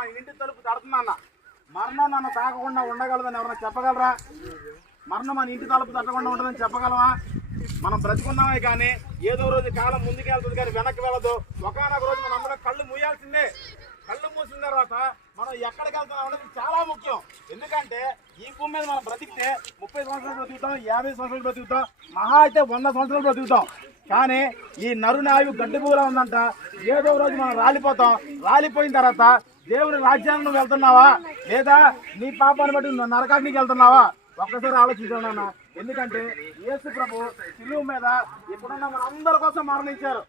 మా ఇంటి తలుపు తడుతుందన్న. మరణం నన్ను తాకకుండా ఉండగలదని ఎవరైనా చెప్పగలరా? మరణం మన ఇంటి తలుపు తట్టకుండా ఉంటుందని చెప్పగలవా? మనం బ్రతుకున్నామే కానీ ఏదో రోజు కాలం ముందుకెళ్తుంది కానీ వెనక్కి వెళ్ళదు. ఒకనొక రోజు మనం అందరం కళ్ళు మూయాల్సిందే. కళ్ళు మూసిన తర్వాత మనం ఎక్కడికి వెళ్తున్నాం అనేది చాలా ముఖ్యం. ఎందుకంటే ఈ భూమి మీద మనం బ్రతికితే 30 సంవత్సరాలు బ్రతుకుతాం, 50 సంవత్సరాలు బ్రతుకుతాం, మహా అయితే 100 సంవత్సరాలు బ్రతుకుతాం. కానీ ఈ నరుని ఆయువు గడ్డి భూమిలో ఉందంట. ఏదో రోజు మనం రాలిపోతాం. రాలిపోయిన తర్వాత దేవుని రాజ్యాన్ని నువ్వు వెళ్తున్నావా లేదా నీ పాపాన్ని బట్టి నరకానికి వెళ్తున్నావా? ఒక్కసారి ఆలోచించాను. ఎందుకంటే యేసు ప్రభు శిలువ మీద ఇప్పుడున్న మన అందరి కోసం మరణించారు.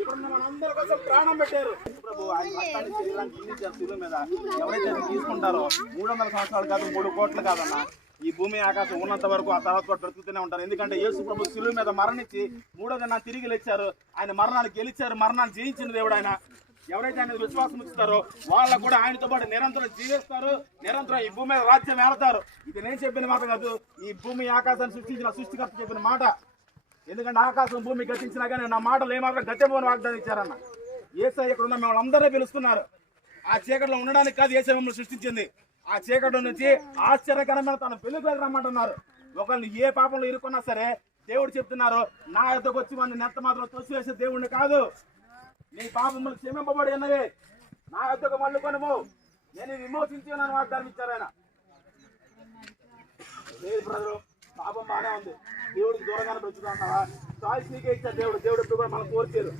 ఇప్పుడున్న మన అందరి కోసం ప్రాణం పెట్టారు. ప్రభు ఆయన రక్తాన్ని శరీరానికి ఇచ్చారు శిలువ మీద. ఎవరైతే తీసుకుంటారో 300 సంవత్సరాలు కాదు, 3 కోట్లు కాదన్న, ఈ భూమి ఆకాశం ఉన్నంత వరకు ఆ తర్వాత కూడా బ్రతుకుతూనే ఉంటారు. ఎందుకంటే యేసు ప్రభు శిలువ మీద మరణించి 3వ దినాన తిరిగి లేచారు. ఆయన మరణాన్ని గెలిచారు. మరణాన్ని జయించిన దేవుడు ఆయన. ఎవరైతే ఆయన విశ్వాసం ఇస్తారో వాళ్ళకు కూడా ఆయనతో పాటు నిరంతరం జీవిస్తారు. నిరంతరం ఈ భూమి మీద రాజ్యం ఏళ్తారు. ఇది నేను చెప్పిన మాట కాదు, ఈ భూమి ఆకాశాన్ని సృష్టించిన సృష్టికర్త చెప్పిన మాట. ఎందుకంటే ఆకాశం భూమి గతించినా కానీ నా మాటలు ఏమాత్రం గతింపని వాగ్దానం ఇచ్చారన్న. యేసయ్య ఇక్కడ ఉన్న మిమ్మల్ని అందరూ పిలుస్తున్నారు. ఆ చీకటిలో ఉండడానికి కాదు యేసయ్య మిమ్మల్ని సృష్టించింది. ఆ చీకటి నుంచి ఆశ్చర్యకరమైన తన వెలుగులోకి రమ్మంటున్నారు. ఒకళ్ళు ఏ పాపంలో ఇరుక్కున్నా సరే దేవుడు చెప్తున్నారు, నా యొద్దకు వచ్చి మన నెత్త మాత్రం తోసివేసే దేవుడిని కాదు. నీ పాపములు క్షమింపబడి ఉన్నవి, నా యొద్దకు మళ్ళుకొనుము, నేను విమోచించి నన్ను వాగ్దానం ఇచ్చారు ఆయన. లేదు బ్రదరు, పాపం బాగానే ఉంది, దేవుడికి దూరంగానే బ్రతుకుతున్నావా? చాయిస్ నీకే ఇచ్చారు దేవుడు. దేవుడు ఎప్పుడు కూడా మనం కోరిచారు.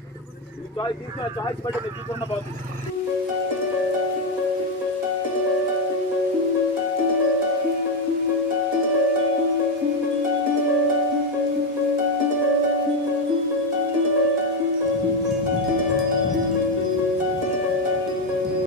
ఈ చాయిస్ తీసుకున్న చాయిస్ బట్టి నేను తీసుకున్న పోతుంది.